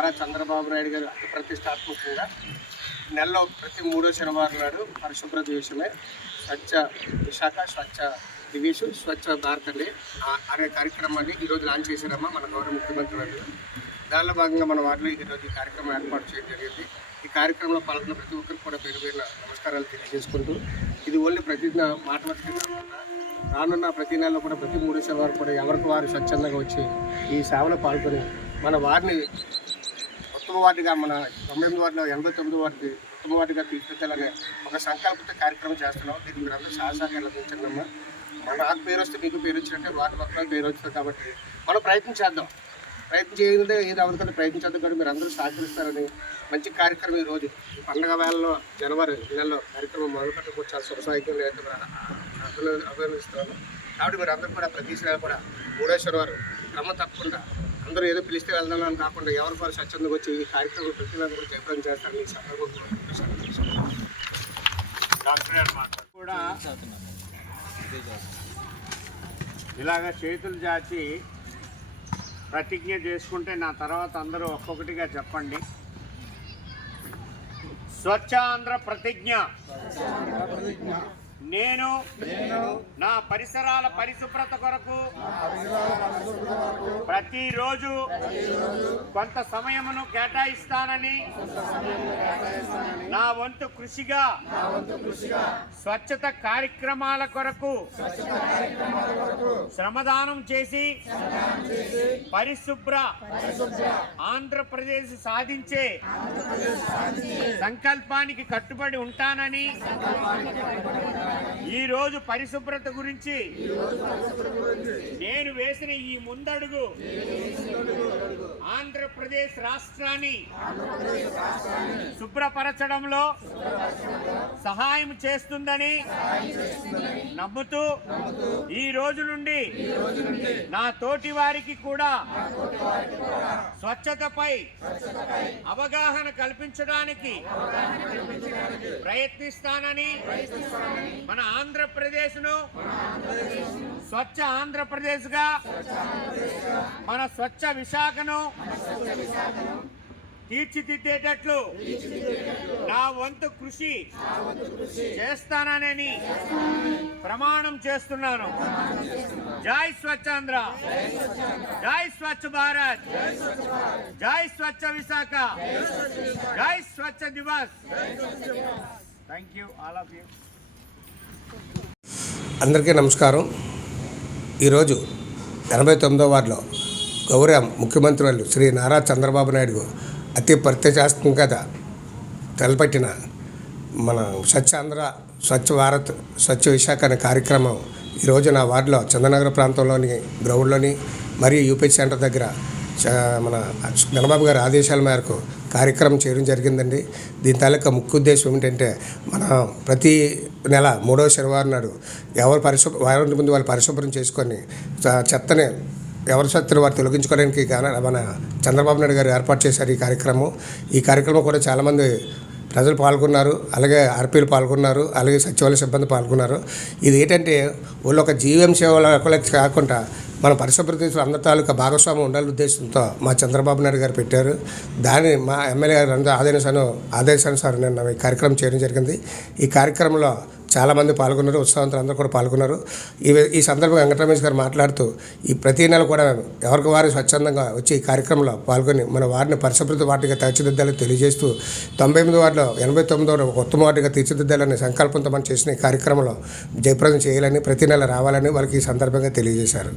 నారా చంద్రబాబు నాయుడు గారు అతి ప్రతిష్టాత్మకంగా నెలలో ప్రతి 3వ శనివారం నాడు పరిశుభ్రత విషయమే స్వచ్ఛ విశాఖ, స్వచ్ఛ దివీష్, స్వచ్ఛ భారత్ అండి అనే కార్యక్రమాన్ని ఈరోజు లాంచ్ చేశారమ్మా మన గౌరవ ముఖ్యమంత్రి గారు. దానిలో భాగంగా మన వార్డులో ఈరోజు ఈ కార్యక్రమం ఏర్పాటు చేయడం జరిగింది. ఈ కార్యక్రమంలో పాల్గొన్న ప్రతి ఒక్కరికి కూడా పేరు పేరున నమస్కారాలు తెలియజేసుకుంటూ, ఇది ఓన్లీ ప్రతిజ్ఞ మాట వరకే కాకుండా రానున్న ప్రతి నెలలో కూడా ప్రతి 3వ శనివారం కూడా ఎవరికి వారు స్వచ్ఛందంగా వచ్చి ఈ సేవలో పాల్గొని మన వారిని ఉత్తమ వార్డుగా, మన 98 వార్డులో 89 వార్డుకి ఉత్తమ వార్డుగా తీర్చిదిద్దాలనే ఒక సంకల్పిత కార్యక్రమం చేస్తున్నాం. దీనికి మీరు అందరూ సహసాగా లభించండమ్మా. నాకు పేరు వస్తే మీకు పేరు వచ్చినట్టే వార్డు మొత్తం పేరు వచ్చింది కాబట్టి మనం ప్రయత్నం చేద్దాం. ప్రయత్నం చేయకుంటే ఏది అవ్వదు, ప్రయత్నించద్దు కానీ మీరు అందరూ సహకరిస్తారని మంచి కార్యక్రమం ఈరోజు పండుగ వేళలో జనవరి నెలలో కార్యక్రమం మొదలుపెట్టకు చాలా శుభసాహిత్యం అభినందిస్తున్నాను. కాబట్టి మీరు అందరూ కూడా ప్రతి నెల కూడా 3వ శనివారం క్రమం తప్పకుండా అందరూ ఏదో పిలిస్తే వెళ్దామని కాకుండా ఎవరికి వారు స్వచ్ఛందంగా వచ్చి ఈ కార్యక్రమం ప్రతి నెల కూడా జయప్రదం చేస్తారని కూడా ఇలాగ చేతులు చాచి ప్రతిజ్ఞ చేసుకుంటే నా తర్వాత అందరూ ఒక్కొక్కటిగా చెప్పండి. స్వచ్ఛ ఆంధ్ర ప్రతిజ్ఞ. నేను నా పరిసరాల పరిశుభ్రత కొరకు ప్రతిరోజు కొంత సమయమును కేటాయిస్తానని నా వంతు కృషిగా స్వచ్ఛత కార్యక్రమాల కొరకు శ్రమదానం చేసి పరిశుభ్ర ఆంధ్రప్రదేశ్ సాధించే సంకల్పానికి కట్టుబడి ఉంటానని ఈ రోజు పరిశుభ్రత గురించి నేను వేసిన ఈ ముందడుగు ఆంధ్రప్రదేశ్ రాష్ట్రాన్ని శుభ్రపరచడంలో సహాయం చేస్తుందని నమ్ముతూ ఈ రోజు నుండి నా తోటి వారికి కూడా స్వచ్ఛతపై అవగాహన కల్పించడానికి ప్రయత్నిస్తానని మన ఆంధ్రప్రదేశ్ను స్వచ్ఛ ఆంధ్రప్రదేశ్గా, మన స్వచ్ఛ విశాఖను తీర్చిదిద్దేటట్లు నా వంతు కృషి చేస్తానని ప్రమాణం చేస్తున్నాను. జై స్వచ్ఛాంధ్ర, జై స్వచ్ఛ భారత్, జై స్వచ్ఛ విశాఖ, జై స్వచ్ఛ దివస్. Thank you all of you. అందరికీ నమస్కారం. ఈరోజు 89వ వార్డులో గౌరవ ముఖ్యమంత్రి వాళ్ళు శ్రీ నారా చంద్రబాబు నాయుడు అతి ప్రత్యేకాత్మకత తలపెట్టిన మన స్వచ్ఛ ఆంధ్ర, స్వచ్ఛ భారత్, స్వచ్ఛ విశాఖ అనే కార్యక్రమం ఈరోజు నా వార్డులో చందనగర్ ప్రాంతంలోని గ్రౌండ్లోని మరియు యూపీహెచ్ సెంటర్ దగ్గర మన చంద్రబాబు గారి ఆదేశాల మేరకు కార్యక్రమం చేయడం జరిగిందండి. దీని తాలూకా ముఖ్య ఉద్దేశం ఏమిటంటే, మన ప్రతి నెల 3వ శనివారం నాడు వారం ముందు వాళ్ళు పరిశుభ్రం చేసుకొని చెత్తని ఎవరి చెత్తని వారు తొలగించుకోవడానికి మన చంద్రబాబు నాయుడు గారు ఏర్పాటు చేశారు ఈ కార్యక్రమం కూడా చాలామంది ప్రజలు పాల్గొన్నారు, అలాగే ఆర్పీలు పాల్గొన్నారు, అలాగే సచివాలయ సిబ్బంది పాల్గొన్నారు. ఇది ఏంటంటే వాళ్ళు ఒక జీవీఎం సేవలకు కాకుండా మన పరిశుభ్రత అందరి తాలూకా భాగస్వామ్యం ఉండాలనే ఉద్దేశంతో మా చంద్రబాబు నాయుడు గారు పెట్టారు. దాన్ని మా ఎమ్మెల్యే గారు ఆదేశానుసారం నిన్న ఈ కార్యక్రమం చేయడం జరిగింది. ఈ కార్యక్రమంలో చాలామంది పాల్గొన్నారు, ఉత్సాహవంతులు అందరూ కూడా పాల్గొన్నారు. ఈ సందర్భంగా వెంకటరమేష్ గారు మాట్లాడుతూ ఈ ప్రతి నెల కూడా ఎవరికి వారు స్వచ్ఛందంగా వచ్చి ఈ కార్యక్రమంలో పాల్గొని మన వారిని పరిశుభ్రత వార్డుగా తీర్చిదిద్దాలని తెలియజేస్తూ 98 వార్డులో 89వ ఒక ఉత్తమ వార్డుగా తీర్చిదిద్దాలని సంకల్పంతో మనం చేసిన ఈ కార్యక్రమంలో జయప్రదం చేయాలని, ప్రతి నెల రావాలని వాళ్ళకి ఈ సందర్భంగా తెలియజేశారు.